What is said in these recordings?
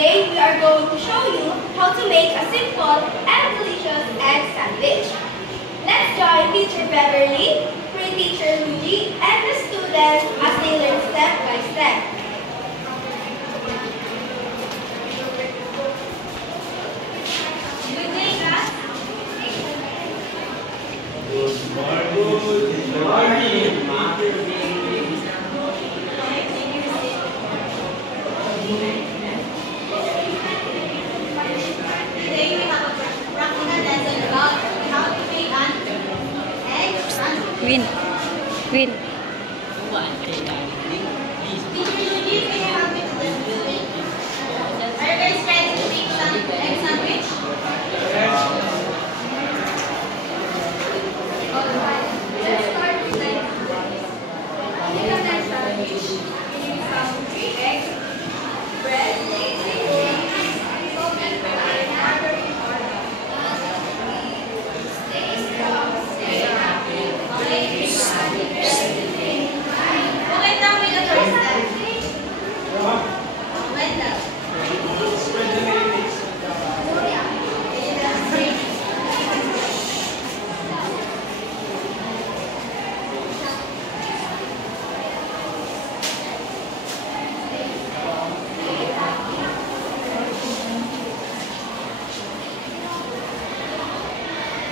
Today we are going to show you how to make a simple and delicious egg sandwich. Let's join Teacher Beverly, Pre-Teacher Luigi, and the students as they learn step by step. Good day, class. Good morning. Today we have a practical lesson about how to make an egg sandwich. Win. Teacher Luigi, can you help me to demonstrate? Are you guys ready to make some egg sandwich? Alright, let's start with the egg sandwich. We need some 3 eggs, bread, salt and pepper, and margarine oil. Stay strong, stay happy, make sandwich. Okay, tell me the first step. When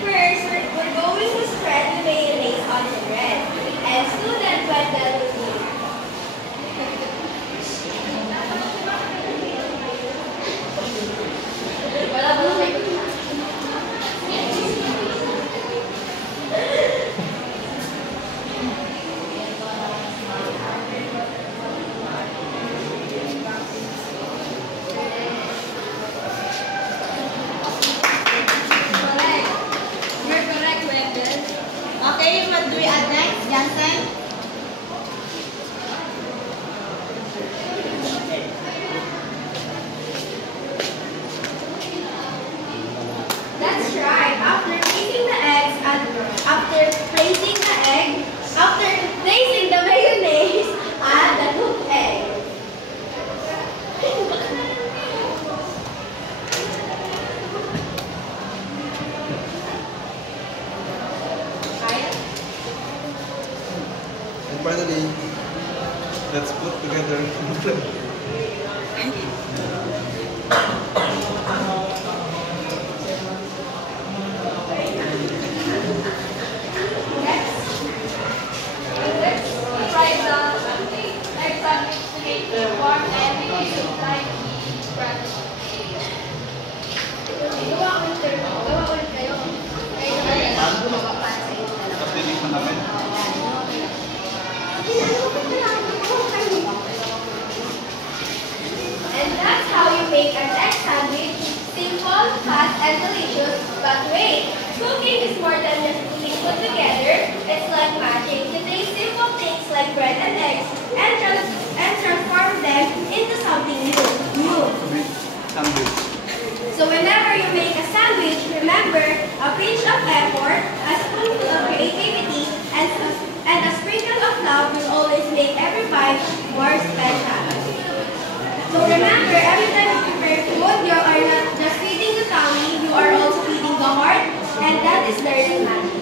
First, we're going to spread the mayonnaise on the bread. And student Wendell will lead. You're correct, Wendell. Okay, what do we add next, Jansen? That's right. After placing the eggs and after placing the mayonnaise, add the cooked egg. And finally, let's put together. Let's fry the egg sandwich to make it warm and make it like bread. Gawa ulit kayo. And that's how you make an egg sandwich. Simple, fast, and delicious. But wait, cooking is more than just putting food together. It's like magic. You take simple things like bread and eggs and transform them into something new. So whenever you make a sandwich, remember a pinch of effort, a spoonful of creativity, and a sprinkle of love will always make every bite more special. So remember, every time you prepare food, you are not just feeding the tummy, you are also feeding the heart, and that is learning magic.